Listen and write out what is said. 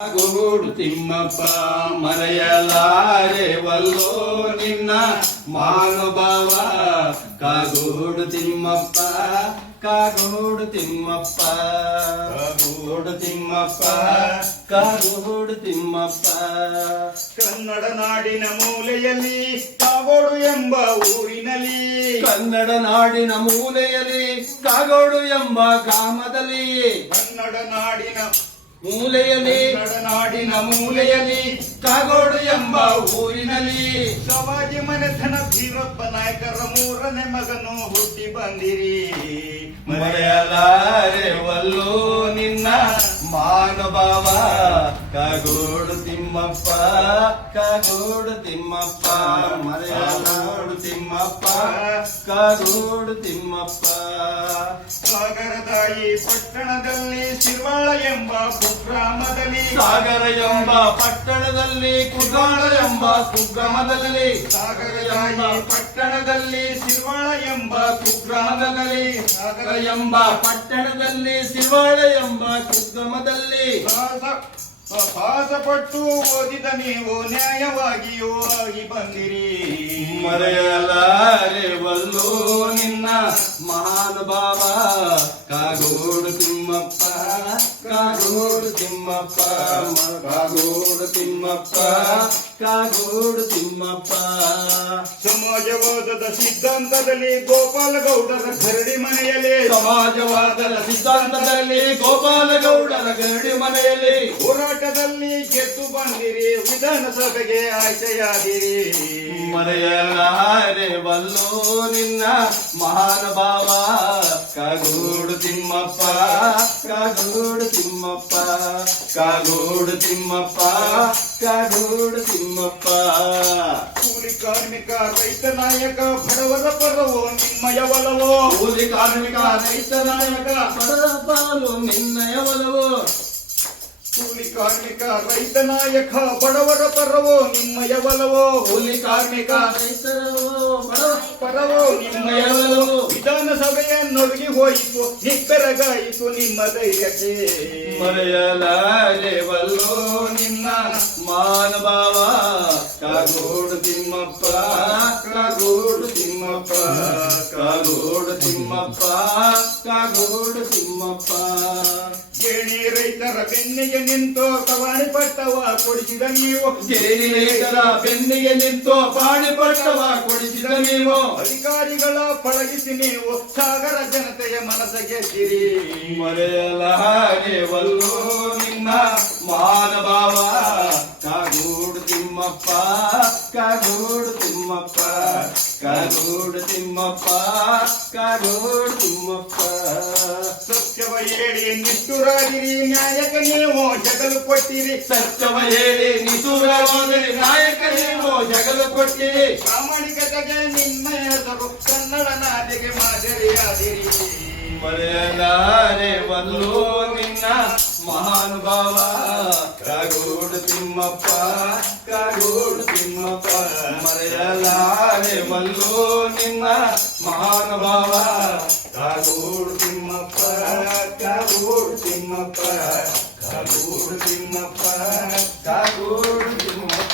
ಕಾಗೋಡು ತಿಮ್ಮಪ್ಪ ಮರೆಯಲಾರೆವಲ್ಲೋ ನಿನ್ನ ಮಾನುಭಾವ. ಕಾಗೋಡು ತಿಮ್ಮಪ್ಪ, ಕಾಗೋಡು ತಿಮ್ಮಪ್ಪ, ಕಾಗೋಡು ತಿಮ್ಮಪ್ಪ, ಕಾಗೋಡು ತಿಮ್ಮಪ್ಪ. ಕನ್ನಡ ನಾಡಿನ ಮೂಲೆಯಲ್ಲಿ ಕಾಗೋಡು ಎಂಬ ಊರಿನಲ್ಲಿ, ಕನ್ನಡ ನಾಡಿನ ಮೂಲೆಯಲ್ಲಿ ಕಾಗೋಡು ಎಂಬ ಗ್ರಾಮದಲ್ಲಿ, ಕನ್ನಡ ನಾಡಿನ ಮೂಲೆಯಲ್ಲಿ ಕಾಗೋಡು ಎಂಬ ಊರಿನಲ್ಲಿ ಸವಾಜಿ ಮನೆತನ ಭೀರಪ್ಪ ನಾಯಕರ ಮೂರನೇ ಮಗನು ಹುಟ್ಟಿ ಬಂದಿರಿ. ಮರೆಯಲಾರೆವಲ್ಲೋ ನಿನ್ನ ಮಾನುಭಾವ. ಕಾಗೋಡು ತಿಮ್ಮಪ್ಪ, ಕಾಗೋಡು ತಿಮ್ಮಪ್ಪ, ಮರೆಯಲಾಡು ತಿಮ್ಮಪ್ಪ, ಕಾಗೋಡು ತಿಮ್ಮಪ್ಪ. ಸಾಗರದಾಯಿ ಪಟ್ಟಣದಲ್ಲಿ ಶಿರ್ವಾಳ ಎಂಬ ಕುಗ್ರಾಮದಲ್ಲಿ, ಸಾಗರ ಎಂಬ ಪಟ್ಟಣದಲ್ಲಿ ಕುಗ್ರಾಳ ಎಂಬ ಕುಗ್ರಾಮದಲ್ಲಿ, ಸಾಗರದಾಯಿ ಪಟ್ಟಣದಲ್ಲಿ ಶಿರ್ವಾಳ ಎಂಬ ಕುಗ್ರಾಮದಲ್ಲಿ, ಸಾಗರ ಎಂಬ ಪಟ್ಟಣದಲ್ಲಿ ಶಿರ್ವಾಳ ಎಂಬ ಕುಗ್ರಾಮದಲ್ಲಿ ಸಾಹಸಪಟ್ಟು ಓದಿದ ನೀವು ನ್ಯಾಯವಾಗಿಯೂ ಆಗಿ ಬಂದಿರಿ. ಮರೆಯಲಾರೆವಲ್ಲೋ ನಿನ್ನ ಮಹಾನುಭಾವ. ಕಾಗೋಡು ತಿಮ್ಮಪ್ಪ, ಕಾಗೋಡು ತಿಮ್ಮಪ್ಪ, ಕಾಗೋಡು ತಿಮ್ಮಪ್ಪ, ಕಾಗೋಡು ತಿಮ್ಮಪ್ಪ. ಸಮಾಜವಾದದ ಸಿದ್ಧಾಂತದಲ್ಲಿ ಗೋಪಾಲಗೌಡರ ಗರಡಿ ಮನೆಯಲ್ಲಿ, ಸಮಾಜವಾದದ ಸಿದ್ಧಾಂತದಲ್ಲಿ ಗೋಪಾಲಗೌಡರ ಗರಡಿ ಮನೆಯಲ್ಲಿ ಹೋರಾಟದಲ್ಲಿ ಗೆದ್ದು ಬಂದಿರಿ, ವಿಧಾನಸಭೆಗೆ ಆಯ್ಕೆಯಾದಿರಿ. ಮರೆಯಲಾರೆವಲ್ಲೋ ನಿನ್ನ ಮಹಾನುಭಾವ. ಕಾಗೋಡು ತಿಮ್ಮಪ್ಪ, ಕಾಗೋಡು ತಿಮ್ಮಪ್ಪ, ಕಾಗೋಡು ತಿಮ್ಮಪ್ಪ, ಕಾಗೋಡು ತಿಮ್ಮಪ್ಪ. ಕೂಲಿ ಕಾರ್ಮಿಕ ರೈತ ನಾಯಕ ಬಡವರ ಪರವೋ ನಿಮ್ಮಯ ಒಲವೋ, ಕೂಲಿ ಕಾರ್ಮಿಕ ರೈತ ನಾಯಕ ಬಡವರ ಪಾಲು ನಿನ್ನಯ ಒಲವು. ಕೂಲಿ ಕಾರ್ಮಿಕ ರೈತ ನಾಯಕ ಬಡವರ ಪರವೋ ನಿಮ್ಮಯ ಒಲವೋ, ಕೂಲಿ ಕಾರ್ಮಿಕ ರೈತರವೋ ಪರವೋ ನಿಮ್ಮಯ ಒಲವೋ. ವಿಧಾನಸಭೆಯ ನೊರಗಿ ಹೋಯಿತು, ನಿಬ್ಬೆರಗಾಯಿತು ನಿಮ್ಮ ಧೈರ್ಯಕ್ಕೆ. ಮರೆಯಲಾರೆವಲ್ಲೋ ನಿನ್ನ ಮಾನುಭಾವ. ಕಾಗೋಡು ತಿಮ್ಮಪ್ಪ, ಕಾಗೋಡು ತಿಮ್ಮಪ್ಪ, ಕಾಗೋಡು ತಿಮ್ಮಪ್ಪ, ಕಾಗೋಡು ತಿಮ್ಮಪ್ಪ. ಗೇಣಿ ರೈತರ ಬೆನ್ನಿಗೆ ನಿಂತು ಕವಾಣಿ ಪಟ್ಟವ ಕೊಡಿಸಿದ ನೀವು, ಗೇಣಿ ರೈತರ ಬೆನ್ನಿಗೆ ನಿಂತು ಪಾಣಿ ಪಟ್ಟವ ಕೊಡಿಸಿದ ನೀವು. ಅಧಿಕಾರಿಗಳ ಪಳಗಿಸಿ ನೀವು ಸಾಗರ ಜನತೆಯ ಮನಸ್ಸ ಗೆದ್ದಿರಿ. ಮರೆಯಲಾರೆವಲ್ಲೋ ನಿನ್ನ ಮಾನಭಾವ. ಕಾಗೋಡು ತಿಮ್ಮಪ್ಪ, ಕಾಗೋಡು ತಿಮ್ಮಪ್ಪ, ಕಾಗೋಡು ತಿಮ್ಮಪ್ಪ, ಕಾಗೋಡು ತಿಮ್ಮಪ್ಪ. ಸತ್ಯವ ಹೇಳಿ ನಿಷ್ಠುರಾಗಿರಿ, ನ್ಯಾಯಕ ನೀವು ಜಗಲು ಕೊಟ್ಟಿರಿ. ಸತ್ಯವ ಹೇಳಿ ನಿಷ್ಠುರಾಗಿರಿ, ನಾಯಕ ನೀವು ಜಗಲು ಕೊಟ್ಟಿರಿ. ಪ್ರಾಮಾಣಿಕತೆಗೆ ನಿಮ್ಮ ಹೆಸರು ಕನ್ನಡ ನಾಡಿಗೆ ಮಾದರಿಯಾದಿರಿ. ಮರೆಯಲಾರೆವಲ್ಲೋ ನಿನ್ನ ಮಹಾನುಭಾವ. ಕಾಗೋಡು ತಿಮ್ಮಪ್ಪ, ಕಾಗೋಡು ತಿಮ್ಮಪ್ಪ, ಮರೆಯಲಾರೆವಲ್ಲೋ ನಿನ್ನ ಮಹಾನುಭಾವ. ಕಾಗೋಡು ತಿಮ್ಮಪ್ಪ, ಕಾಗೋಡು ತಿಮ್ಮಪ್ಪ, ಕಾಗೋಡು ತಿಮ್ಮಪ್ಪ, ಕಾಗೋಡು ತಿಮ್ಮಪ್ಪ.